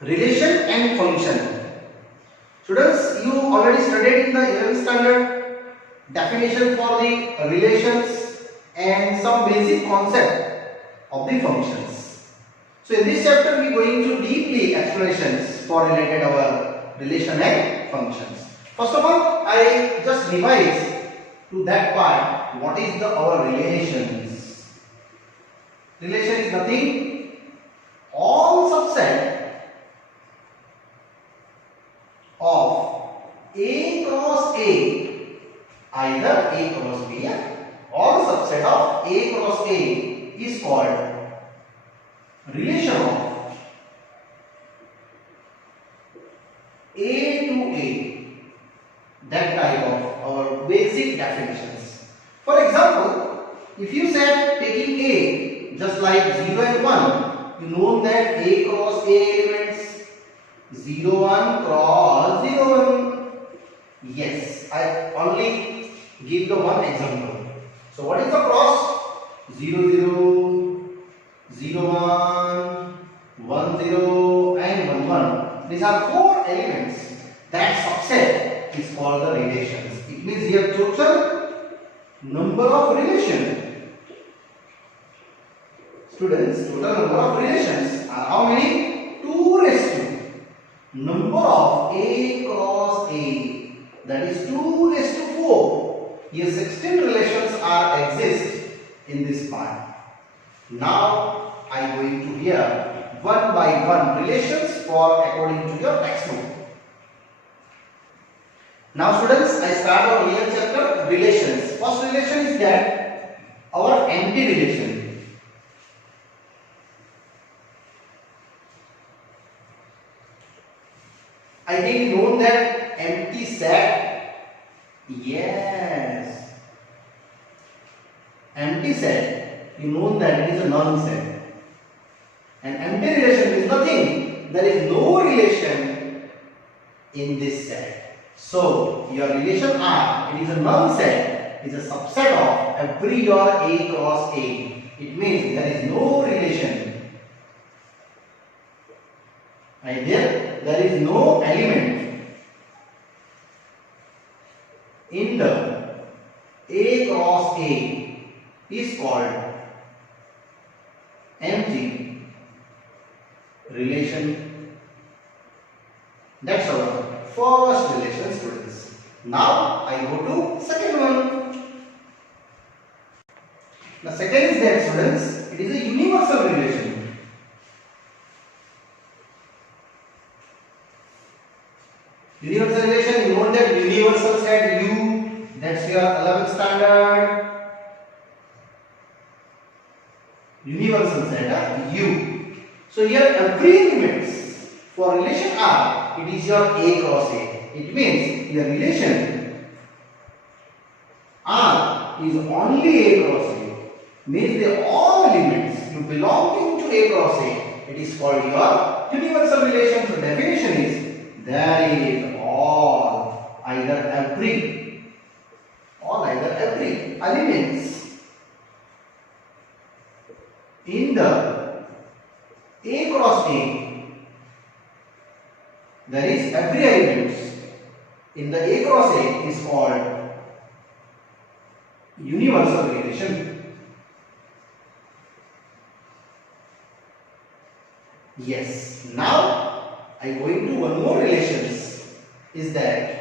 relation and function. Students, you already studied in the 11th standard definition for the relations and some basic concept of the functions. So in this chapter we are going to deeply explanations for related our relation and functions. First of all, I just revise to that part what is the our relations. Relation is nothing, all subset of A cross A, either A cross B, or subset of A cross A is called relation of A to A. That type of our basic definitions. For example, if you said taking A just like 0 and 1, you know that A cross A elements 0 1 cross 0 1. Yes, I only give the one example. So what is the cross? 0 0, 0 1, 1 0 and 1 1. These are four elements. That subset is called the relations. It means here total number of relations. Students, total number of relations are how many? 2 raised to number of A cross A, that is 2 raised to 4. Here 16 relations are exist in this part. Now I am going to hear one by one relations for according to your textbook. Now students, I start our real chapter, relations. First relation is that our empty relation. I think you know that empty set. Yes. Empty set. You know that it is a non set. And empty relation is nothing. There is no relation in this set. So your relation R, it is a non set, is a subset of every your A cross A. It means there is no relation. Either there is no element in the A cross A is called empty relation. That's our first relation, students. Now I go to second one. The second is that, students, it is a universal relation. Universal relation, you know that universal set U, that's your 11th standard. Universal set U. So here every elements for relation R, it is your A cross A. It means your relation R is only A cross A. Means they all elements you belonging to A cross A. It is called your universal relation. So definition is there is all either every elements in the A cross A. There is every elements in the A cross A is called universal relation. Yes. Now I go into one more relations. Is that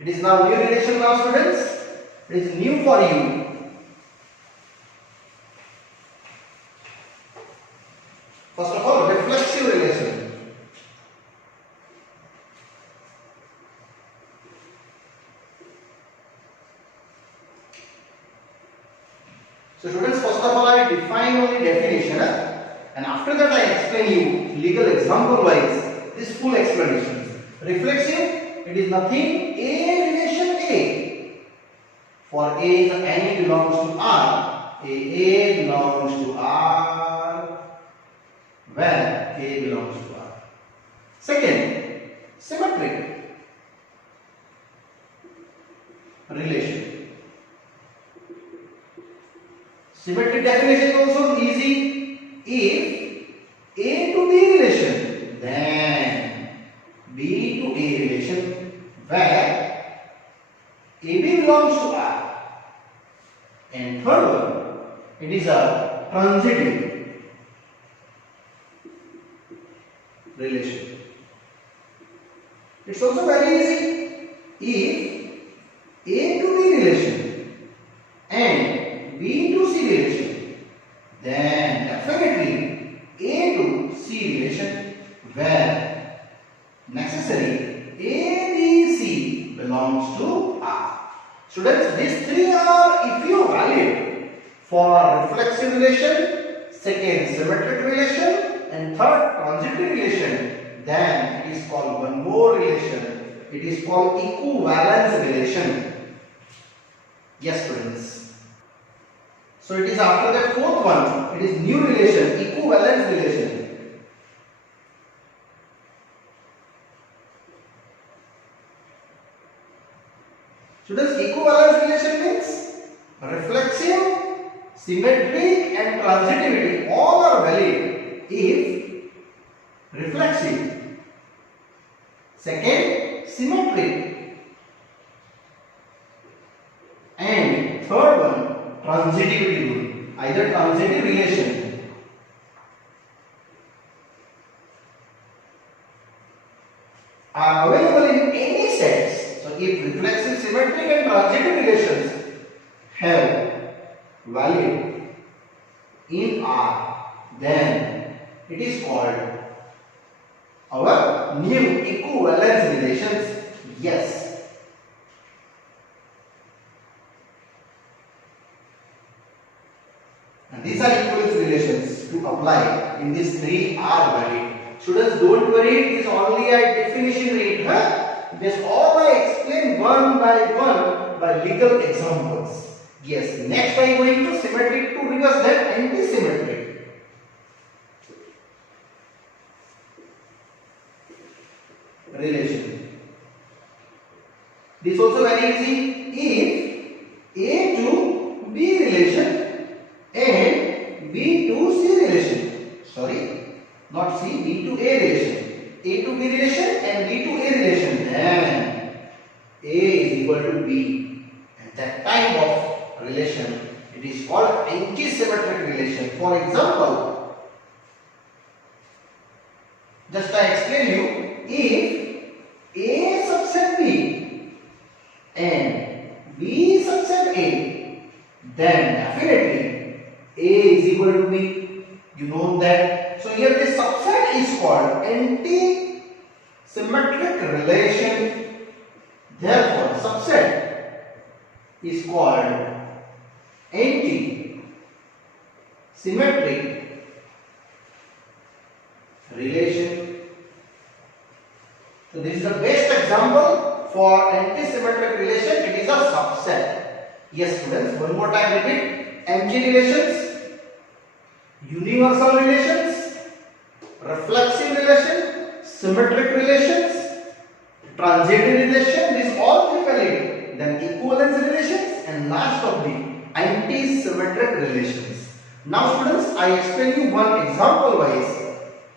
it is now new relation now, students. It is new for you. First of all, reflexive relation. So students, first of all I define only definition and after that I explain you legal example wise this full explanation. Reflexive, it is nothing A relation A. For A, any belongs to R. A belongs to R when A belongs to R. Second, symmetric relation. Symmetric definition is also easy if A to B where AB belongs to R. And third one, it is a transitive relation. It's also very easy. If A to B relation and B to C relation, then definitely A to C relation, where necessary ABC belongs to R. Students, these three are if you valid for reflexive relation, second symmetric relation, and third transitive relation, then it is called one more relation. It is called equivalence relation. Yes, students. So it is after the fourth one, it is new relation, equivalence relation. Students, equivalence relation means reflexive, symmetric and transitivity all are valid if reflexive, second symmetric, and third one transitivity rule, either transitive relation. Are available in any sets. So if reflexive, symmetric and transitive relations have valid in R, then it is called our new equivalence relations. Yes. And these are equivalence relations to apply in these three are valid. Students, don't worry, it is only a definition read. This all I explain one by legal examples. Yes, next I am going to symmetric to reverse that anti-symmetric. Relation. This also very easy. If A to B relation and B to C relation. Sorry, not C, B to A relation. A to B relation and B to A relation. Then A is equal to B. And that type of relation, it is called anti-symmetric relation. For example, just I explain you, if A subset B and B subset A, then definitely A is equal to B. You know that. So here this subset is called anti-symmetric relation. Therefore, subset is called anti-symmetric relation. So this is the best example for anti-symmetric relation. It is a subset. Yes, students, one more time repeat. MG relations, universal relations, reflexive relation, symmetric relations, transitive relation, these all three valid. Then equivalence relations and last of the anti-symmetric relations. Now students, I explain you one example wise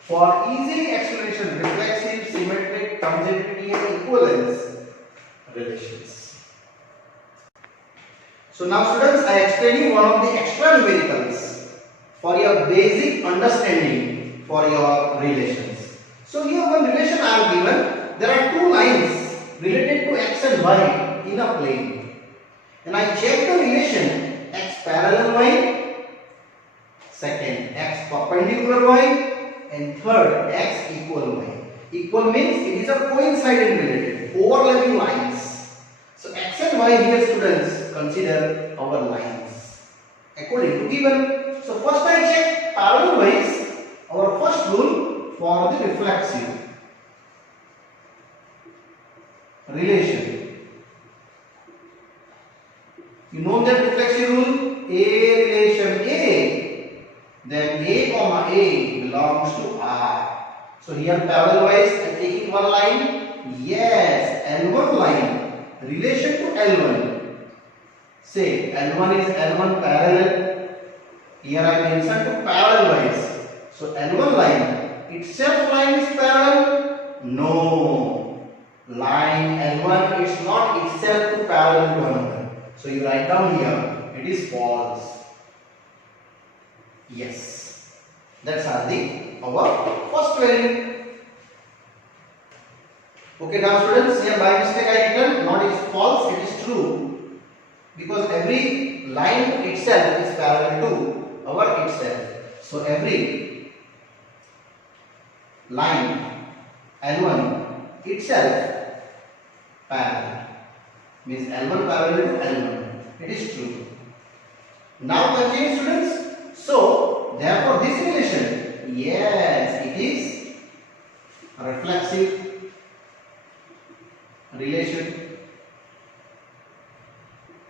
for easy explanation, reflexive, symmetric, transitivity and equivalence relations. So now students, I explain you one of the extra numericals for your basic understanding for your relations. So here one relation I have given. There are two lines related to x and y in a plane. And I check the relation x parallel y, second x perpendicular y, and third x equal y. Equal means it is a coincident related, overlapping lines. So x and y here students consider our lines according to given. So first I check parallel wise, our first rule for the reflexive relation. You know that reflexive rule, A relation A, then A comma A belongs to R. So here parallel wise I am taking one line. Yes, L1 line relation to L1. Say L1 is L1 parallel. Here I mentioned to parallel wise. So L1 line itself line is parallel? No. line L1 is not itself parallel to another. So you write down here, it is false. Yes, that's our first value. Okay, now students, here by mistake I written not is false, it is true, because every line itself is parallel to our itself. So every line L1 itself parallel, means L1 parallel to L1. It is true. Now continue students. So therefore this relation, yes, it is reflexive relation.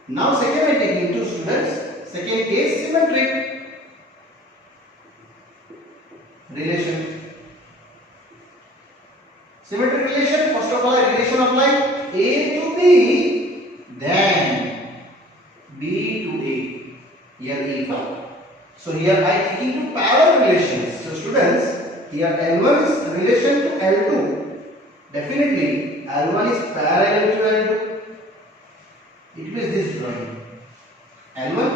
Now second I take into students, second case, symmetric relation. Symmetric relation, first of all relation apply A to B, then B to A. Here A found. So here I take into parallel relations. So students, here L1 is relation to L2. Definitely L1 is parallel to L2. It means this drawing. L1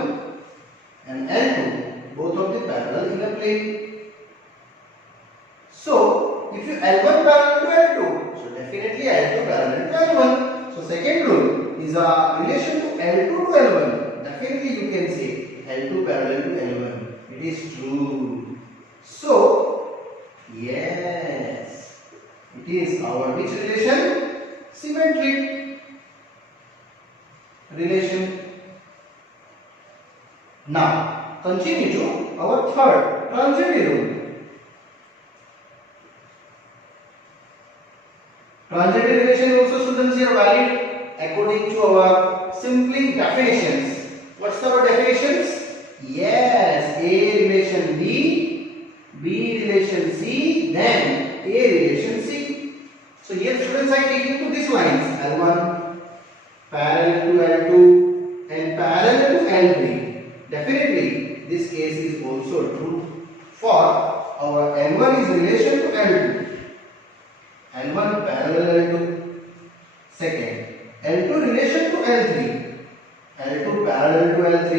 and L2 both of the parallel in a plane. So if you L1 parallel to L2, so definitely L2 parallel to L1. So second rule is a relation to L2 to L1. Definitely you can say L2 parallel to L1. It is true. So yes, it is our which relation? Symmetric relation. Now continue to our third transitive rule. Transitive relation also students here valid according to our simply definitions. What's our definitions? Yes, A relation B, B relation C, then A relation C. So here students I take into these lines L1 parallel to L2 and parallel to L3. Definitely this case is also true for our L1 is relation to L2. L1 parallel L2. Second, L2 relation to L3. L2 parallel to L3.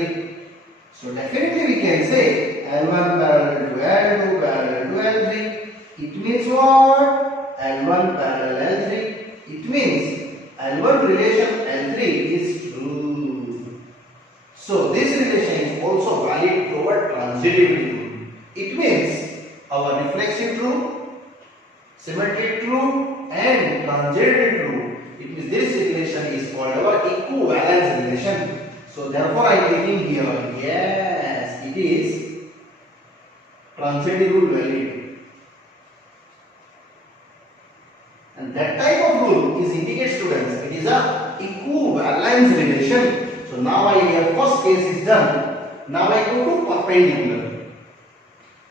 So definitely we can say L1 parallel to L2 parallel to L3. It means what? L1 parallel L3. It means L1 relation L3 is true. So this relation is also valid toward transitivity rule. It means our reflexive rule, symmetric rule and transitive rule. It means this relation is called our equivalence relation. So therefore I am taking here, yes, it is transitive rule valid. And that type of rule is indicate students, it is a equivalence relation. So now I have first case is done. Now I go to perpendicular,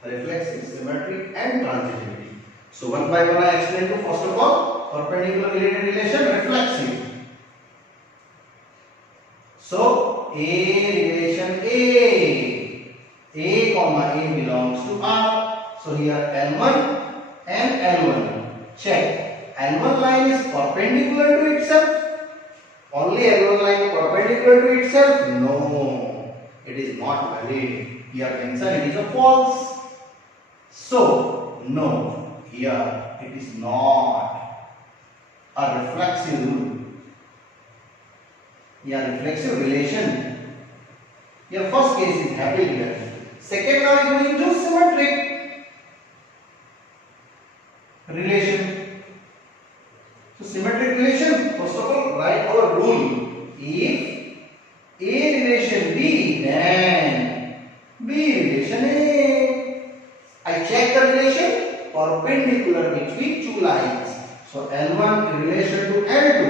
reflexive, symmetric and transitivity. So one by one I explain to first of all perpendicular related relation, reflexive. So A relation A comma A belongs to R. So here L1 and L1. Check. L1 line is perpendicular to itself. Only L1 line perpendicular to itself? No, it is not valid. Here answer it is a false. So no, here it is not a reflexive rule. Yeah, reflexive relation. Your first case is happily done. Second, now I am going to symmetric relation. So symmetric relation, first of all, write our rule. If A relation B, then B relation A. I check the relation perpendicular between two lines. So L1 in relation to L2.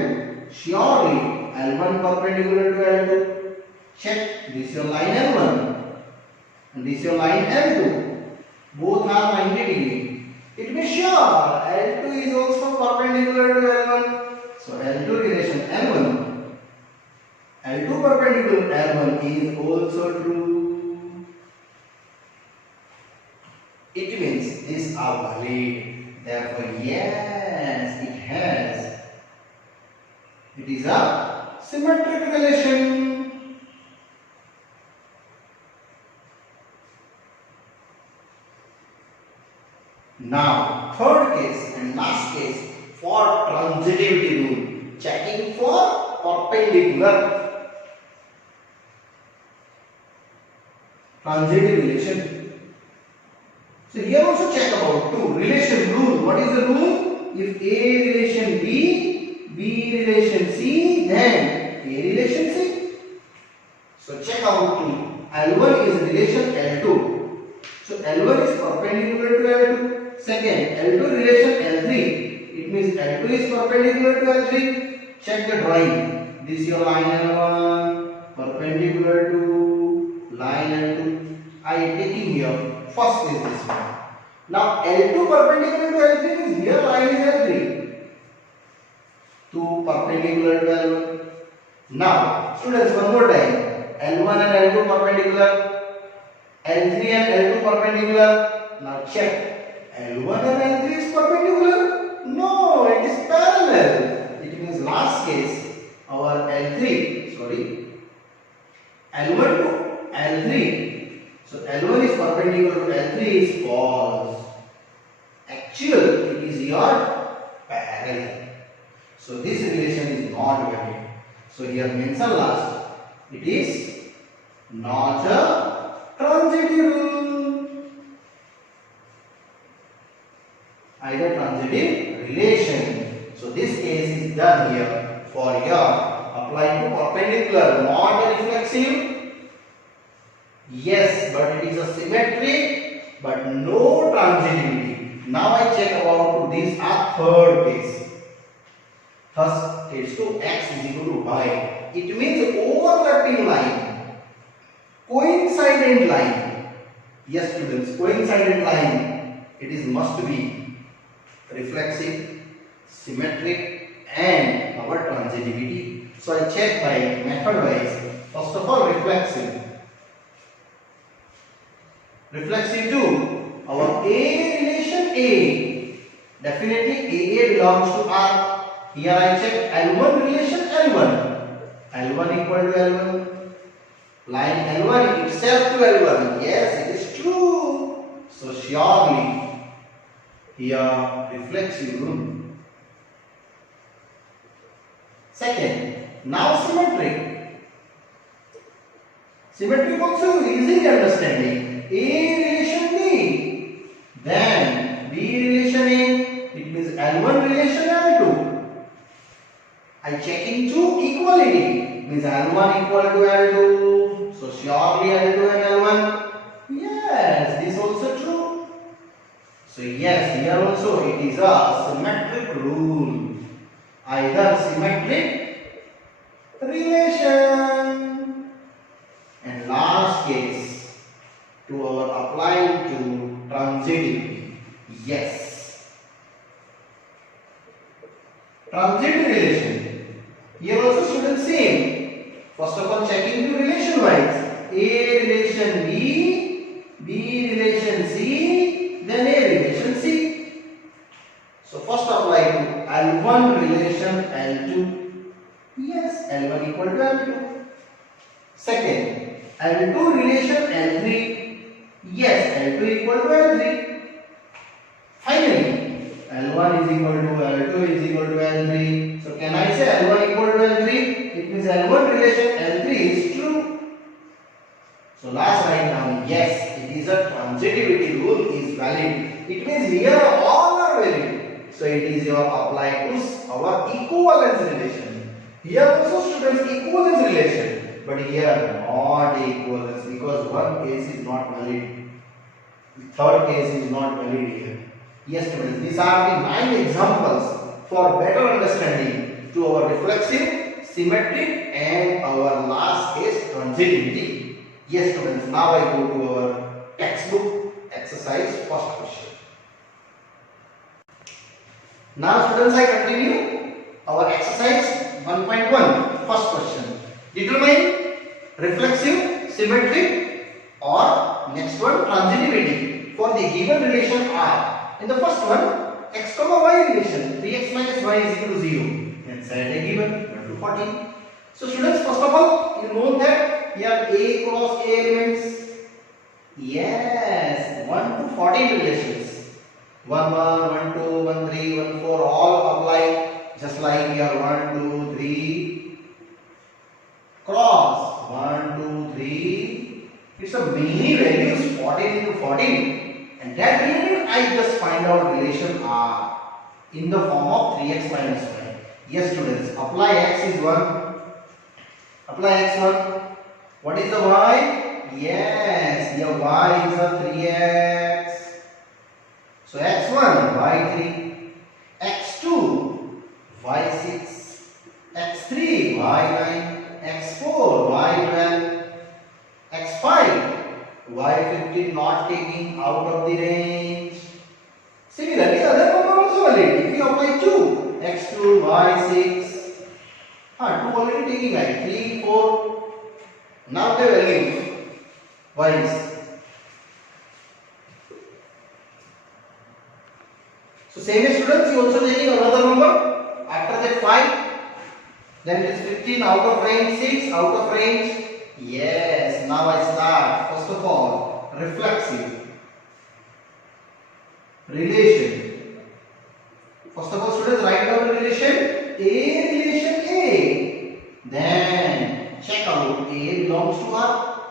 Surely L1 perpendicular to L2. Check, this is your line L1 and this is your line L2. Both are 90 degree. It means sure L2 is also perpendicular to L1. So L2 relation L1. L2 perpendicular to L1 is also true. It means these are valid. Therefore, yes, it has It is a symmetric relation. Now, third case and last case for transitivity rule, checking for perpendicular transitive relation. So here also check about two relation rule. What is the rule? If A relation B relation C, then A relation C. So check out two. L1 is relation L2. So L1 is perpendicular to L2. Second, L2 relation L3. It means L2 is perpendicular to L3. Check the drawing. This is your line L1 perpendicular to line L2. I am taking here. First is this one. Now L2 perpendicular to L3 means here line is L3. 2 perpendicular to L1. Now students, one more time. L1 and L2 perpendicular. L3 and L2 perpendicular. Now check. L1 and L3 is perpendicular? No, it is parallel. It means last case our L3, L1 to L3. So L1 is perpendicular to L3 is false. Actually, it is your parallel. So this relation is not valid. So here mention last. It is not a transitive rule. Either transitive relation. So this case is done here for your apply to perpendicular, not a reflexive. Yes, but it is a symmetric, but no transitivity. Now I check about these are third case. Thus, case to x is equal to y. It means overlapping line, coincident line. Yes, students, coincident line. It is must be reflexive, symmetric, and our transitivity. So I check by method wise. First of all, reflexive. Reflexive to our A relation A. Definitely AA belongs to R. Here I check L1 relation L1. L1 equal to L1. Line L1 itself to L1. Yes, it is true. So surely here reflexive rule. Second, now symmetric. Symmetric also easily understanding. A relation B, then B relation A, it means L1 relation L2. I check into equality, means L1 equal to L2, so surely L2 and L1. Yes, this also true. So yes, here also it is a symmetric rule. Either symmetric relation. And last case, to our applying to transitivity. Yes. Transitive relation. Here also students same. First of all, checking the relation wise. A relation B relation C, then A relation C. So first apply to L1 relation L2. Yes, L1 equal to L2. Second, L2 relation L3. Yes, L2 equal to L3. Finally, L1 is equal to L2 is equal to L3. So can I say L1 equal to L3? It means L1 relation L3 is true. So last write down, yes, it is a transitivity rule is valid. It means here all are valid. So it is your apply to our equivalence relation. Here also students equivalence relation, but here not equivalence because one case is not valid. The third case is not valid here. Yes students, these are the 9 examples for better understanding to our reflexive, symmetric and our last case transitivity. Yes students, now I go to our textbook exercise first question. Now students, I continue our exercise 1.1 first question. Determine reflexive, symmetric or next one transitivity for the given relation R. In the first one, x comma y relation 3x minus y is equal to 0. In and Z a given 1 to 14. So students, first of all, you know that we have A cross A elements. Yes, 1 to 14 relations. 1 1, 1 2, 1 3, 1 4 all apply just like we are 1 2 3 cross 1 2 3. It's a many values 14 into 14, and that related I just find out relation R in the form of 3x minus 1. Yes students, apply x is 1. Apply x1. What is the y? Yes, your y is a 3x. So x1, y3, x2, y6, x3, y9, x4, y12, x5, y15 not taking out of the range. Similarly, other number also valid. If you apply 2, x2, y6, 2 already taking like 3, 4. Now the value y. So same as students, you also taking another number. After that 5, then it is 15 out of range, 6 out of range. Yes, now I start. First of all, reflexive relation. First of all, students, write down the relation. A relation A. Then check out A belongs to R.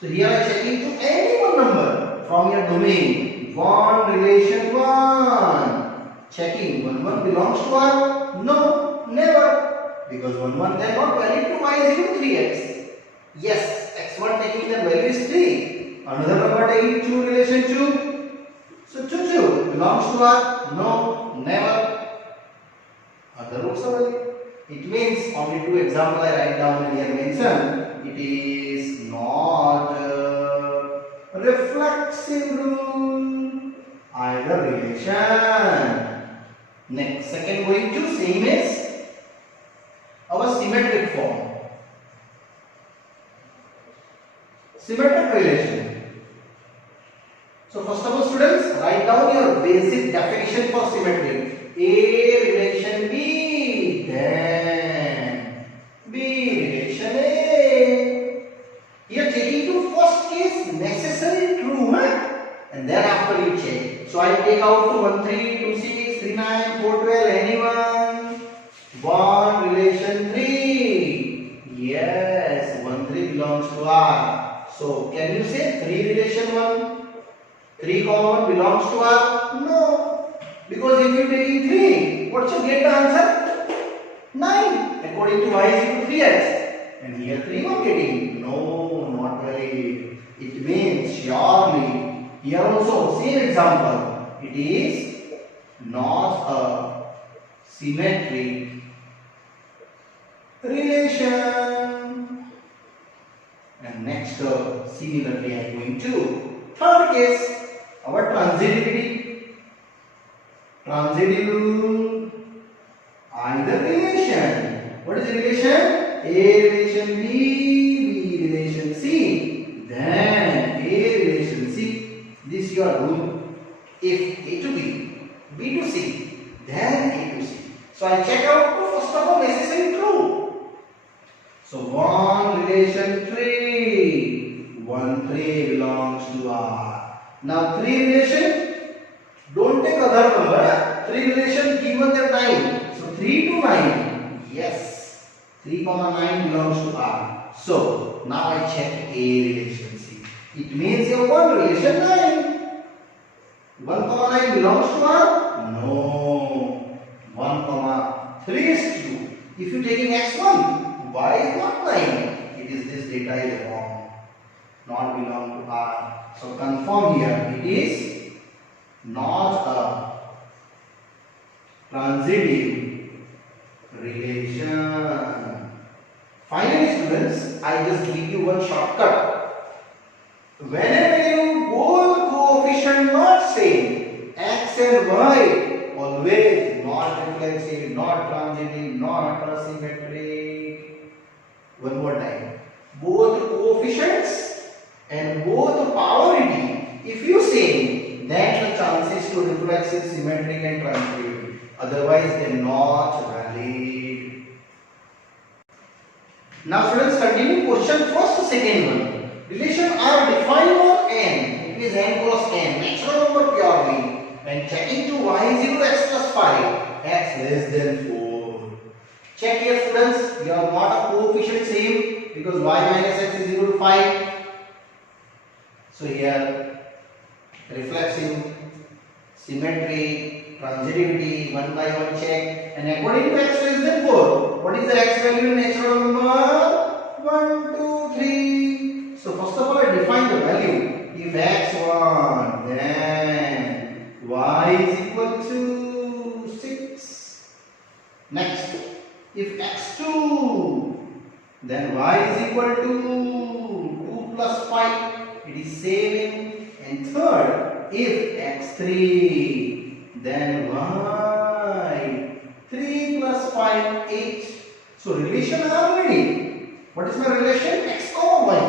So here I am checking to any one number from your domain. 1 relation 1. Checking 1 1 belongs to R. No, never. Because 1 1 cannot valid to y is equal to 3x. Yes, x1 taking the value is 3. Another number taking 2 relation 2. So 2 2 belongs to R. No, never. Other rules are valid. It means only 2 examples I write down and here mention. It is not a reflexive rule, either relation. Next, second going to same as our symmetric form. Symmetric relation. So first of all students, write down your basic definition for symmetric. A relation B, then B relation A. Here taking to first case necessary true, and then after you check. So I take out to 1 3, 2 6, 3 9, 4 12, anyone. 1 relation 3. Yes, 1 3 belongs to R. So can you say 3 relation 1? 3 1 belongs to R? No. Because if you take 3, what should get the answer? 9. According to y is equal to 3x. And here 3 1 getting. No, not valid. It means surely. Here also, same example. It is not a symmetric relation. And next, similarly, I am going to third case, our transitivity. Transitive either relation. What is the relation? A relation B, B relation C, then A relation C. This is your rule. If A to B, B to C, then A to C. So I check out to first of all necessary true. So 1 relation 3, 1 3 belongs to R. Now 3 relation. Don't take other number. 3 relation given the time. So 3 to 9. Yes. 3 9 belongs to R. So now I check A relation C. It means your 1 relation 9. 1 9 belongs to R? No. 1 3 is true. If you taking x1, y is not 9. It is this data is wrong. Not belong to R. So confirm here. It is not a transitive relation. Finally students, I just give you one shortcut. Whenever you both coefficient not same, x and y, always not reflexive, not transitive, not asymmetric. One more time. Both coefficients and both power unity, if you same, then the chances to reflexive, symmetric and transitive. Otherwise they are not valid. Now students, continue question first, second one. Relation R defined on n. It is n cross n, natural number purely. When checking to y0 x plus 5, x less than 4. Check here students, we are not a coefficient same because y minus x is equal to 5. So here reflexive, symmetry, transitivity, one by one check, and according to x less than 4, what is the x value in natural number? 1, 2, 3. So first of all I define the value. If x1, then y is equal to 6. Next, if x2, then y is equal to 2 plus 5. It is same. And third, if x3, then y 3 plus 5, 8. So relation already. What is my relation? X comma y.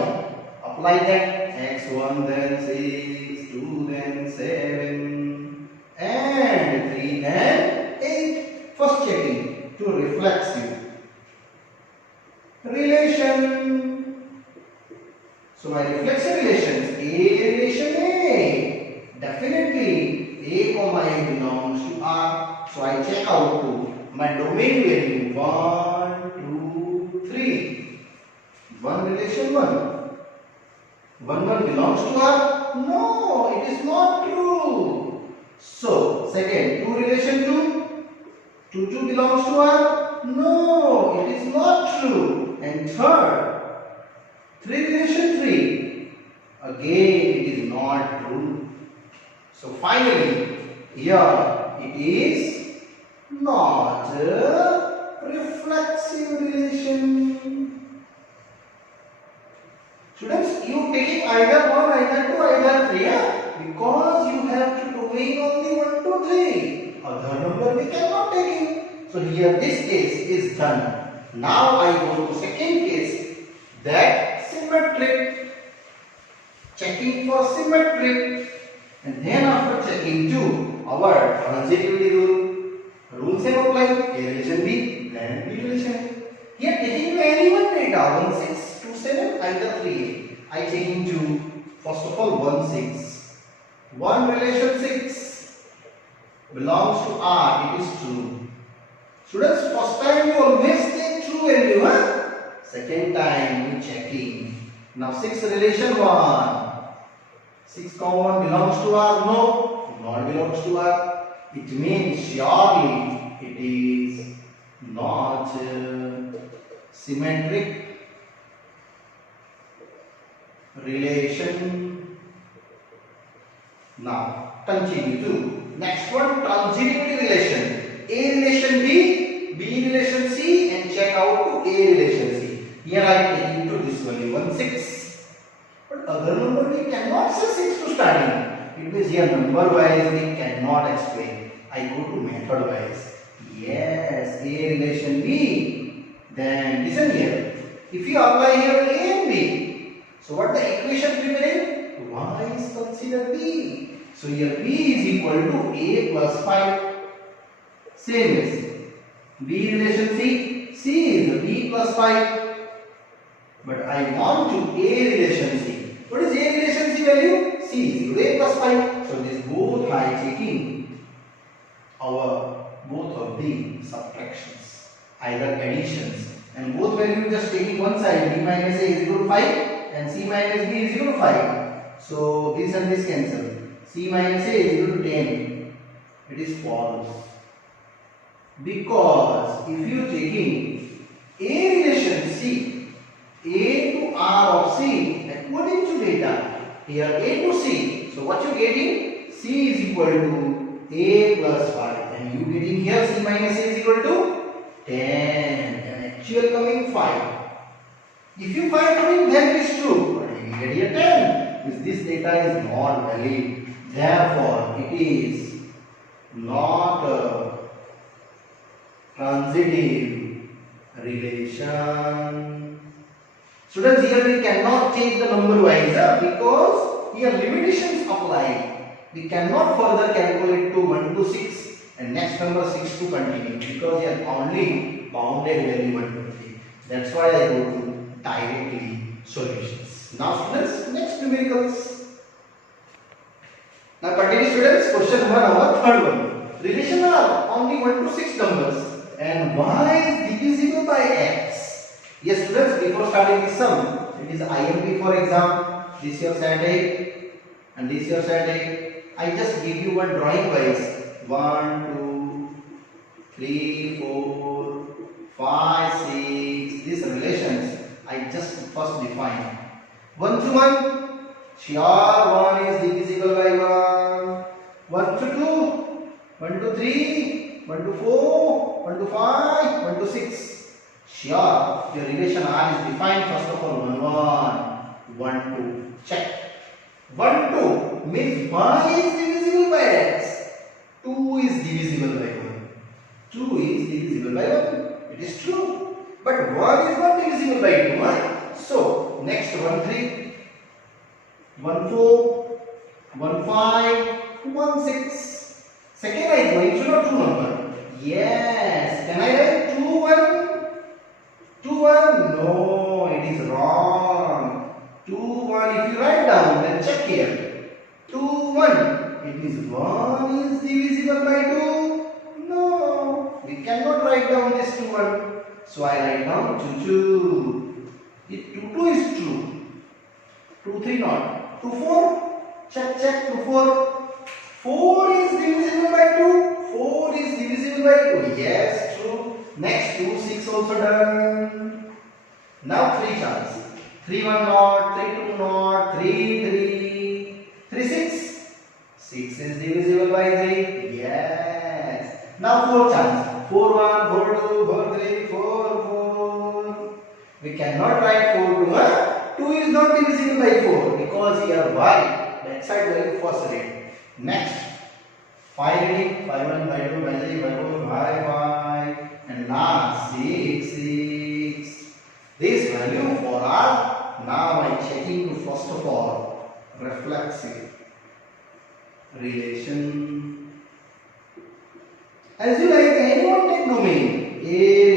Apply that. X1 then 6, 2 then 7, and 3 then 8. First checking to reflexive relation. So my reflexive relations, A relation A. Definitely A comma A belongs to R. So I check out to my domain value 1, 2, 3. 1 relation 1. 1 belongs to R? No, it is not true. So second, 2 relation 2. 2 belongs to R? No, it is not true. And third, 3 relation 3. Again, it is not true. So finally, here it is not a reflexive relation. Students, you taking either 1, either 2, either 3, because you have to domain only 1, 2, 3. Other number we cannot take in. So here this case is done. Now I go to second case, that symmetric. Checking for symmetric, and then after checking to our transitivity rule. Rule same apply. A relation B, then B relation A. Here taking any one data 1, 6, 2, 7, either 3. I taking to first of all 1, 6. 1 relation 6 belongs to R. It is true. Students, first time you always take true value, Second time you checking. Now 6 relation 1. 6 comma 1 belongs to R? No, not belongs to R. It means surely it is not symmetric relation. Now continue to next one, transitivity relation. A relation B, B relation C, and check out to A relation C. Here I take into this value 1, 6. But other number we cannot say 6 to starting. It means here number wise we cannot explain. I go to method wise. Yes, A relation B. Then listen here. If you apply here A and B, so what the equation preparing? Y is considered B. So here B is equal to A plus 5. Same as B relation C. C is B plus 5. But I want to A relation C. What is A relation C value? C is equal to A plus 5. So this both I taking our both of the subtractions, either additions, and both value just taking one side. B minus A is equal to 5 and C minus B is equal to 5. So this and this cancel. C minus A is equal to 10. It is false. Because if you taking A relation C, A to R of C according to data, here A to C. So what you getting? C is equal to A plus 5, and you getting here C minus A is equal to 10, and actual coming 5. If you find coming, then it is true, but we get here 10. Because this data is not valid, therefore it is not a transitive relation. Students, here we cannot take the number wise because here limitations apply. We cannot further calculate to 1 to 6 and next number 6 to continue because here only bounded value 1 to 3. That's why I go to directly solutions. Now students, next numericals. Now continue students, question number third one. Relation are only 1 to 6 numbers and y is divisible by x. Yes students, before starting the sum, it is IMP for exam. This your set A and this your set A. I just give you one drawing wise. 1, 2, 3, 4, 5, 6. These relations I just first define. 1 to 1, sure 1 is divisible by 1. 1 to 2, 1 to 3, 1 to 4, 1 to 5, 1 to 6. Sure, your relation R is defined first of all 1, 1, 1, 2. Check. 1, 2 means y is divisible by x. 2 is divisible by 1. 2 is divisible by 1. It is true. But 1 is not divisible by 2. Right? So, next 1, 3, 1, 4, 1, 5, 1, 6. Second I am going to know 2 number. Yes. Can I write 2, 1? 2, 1? No, it is wrong. 2, 1. If you write down, then check here. 2, 1. It is 1 is divisible by 2. No, we cannot write down this 2, 1. So I write down 2, 2. If 2, 2 is true. 2, 3 not. 2, 4. Check, check. 2, 4. 4 is divisible by 2. 4 is divisible by 2. Yes, true. Next 2, 6 also done. Now 3 chances. 3, 1 not. 3, 2 not. 3, 3. 3, 6. 6 is divisible by 3. Yes. Now 4 chance. 4, 1, 4, 2, 4, 3, 4, 4. We cannot write 4, 2. Huh? 2 is not divisible by 4 because here y. That side value first read. Next. 5 reading. 5, 1, 5, 2, 5, 3, 5, 4, 5, 5. And last 6, 6. This value for R. Now I am checking to first of all reflexive relation. As you like, anyone take domain. A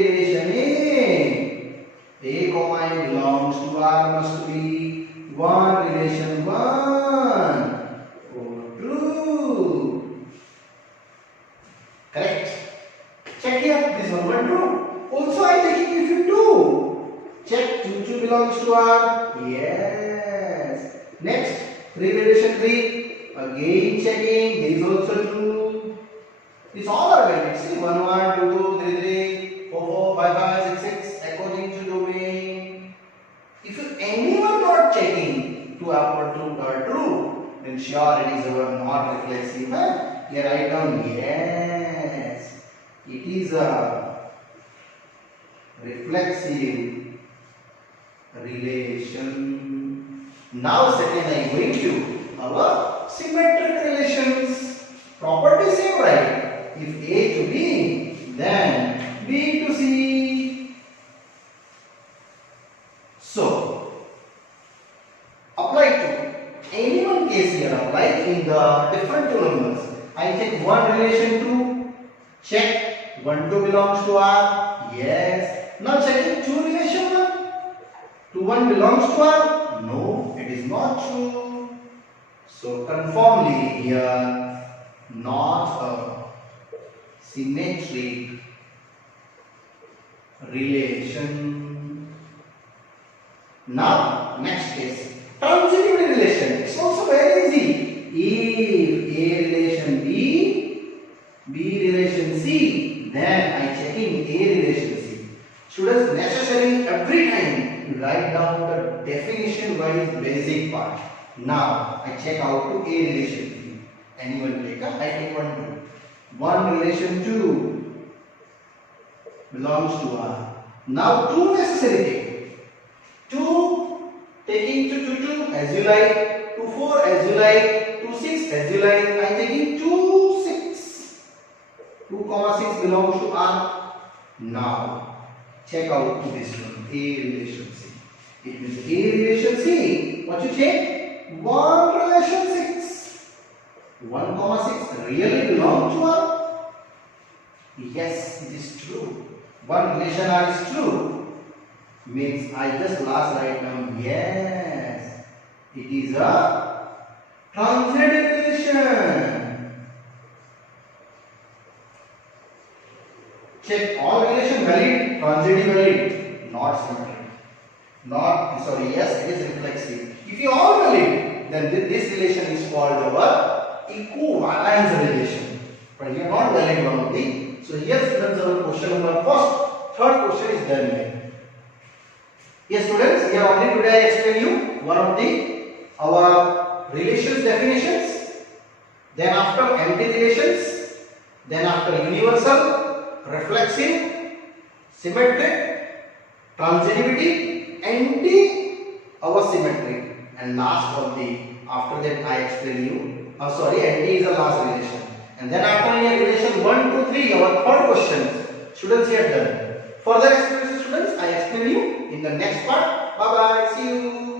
relation A. A comma A belongs to R must be 1 relation 1. Oh, true. Correct. Check here. This one true. Also I checking if you do. Check 2, 2 belongs to R. Yes. Next 3 relation 3. Again checking, this is also true. These all are valid. See 1, 1, 2, 2, 3, 3, 4, 4, 5, 5, 6, 6 according to domain. If you anyone not checking to upper true or true, then sure it is our not reflexive. Huh? Here write down yes. It is a reflexive relation. Now second I am going to our symmetric relations. Property same, right? If A to B, then B to C. So, apply to any one case here, apply in the different two numbers. I take one relation 2, check 1, 2 belongs to R. Yes. Now checking 2 relation 1. 2, 1 belongs to R. No, it is not true. So conformly here, not a symmetric relation. Now next case, transitive relation. It's also very easy. If A relation B, B relation C, then I checking A relation C. Students, necessary every time you write down the definition wise basic part. Now I check out to A relation B. Anyone take a? I take 1, 2. 1 relation 2 belongs to R. Now 2 necessary take. 2 taking to 2, 2 as you like. 2, 4 as you like. 2, 6 as you like. I taking 2, 6. 2, 6 belongs to R. Now check out to this one. A relation C. It means A relation C. What you check? 1 relation 6. 1, 6 really belong to R? Yes, it is true. 1 relation R is true. means I just last write down yes. It is a transitive relation. Check all relation valid, transitive valid, not symmetric. Not sorry, yes, it is reflexive. If you all valid, then this relation is called our equivalence relation. But here not valid one of the. So here students our question number first, third question is done here. Yes students, here only today I explain you one of the our relations definitions. Then after empty relations, then after universal, reflexive, symmetric, transitivity, anti-symmetric, and last of the after that I explain you. Anti is the last relation, and then after here relation 1 to 3, our third question. Students here done. Further explanation, students, I explain you in the next part. Bye bye. See you.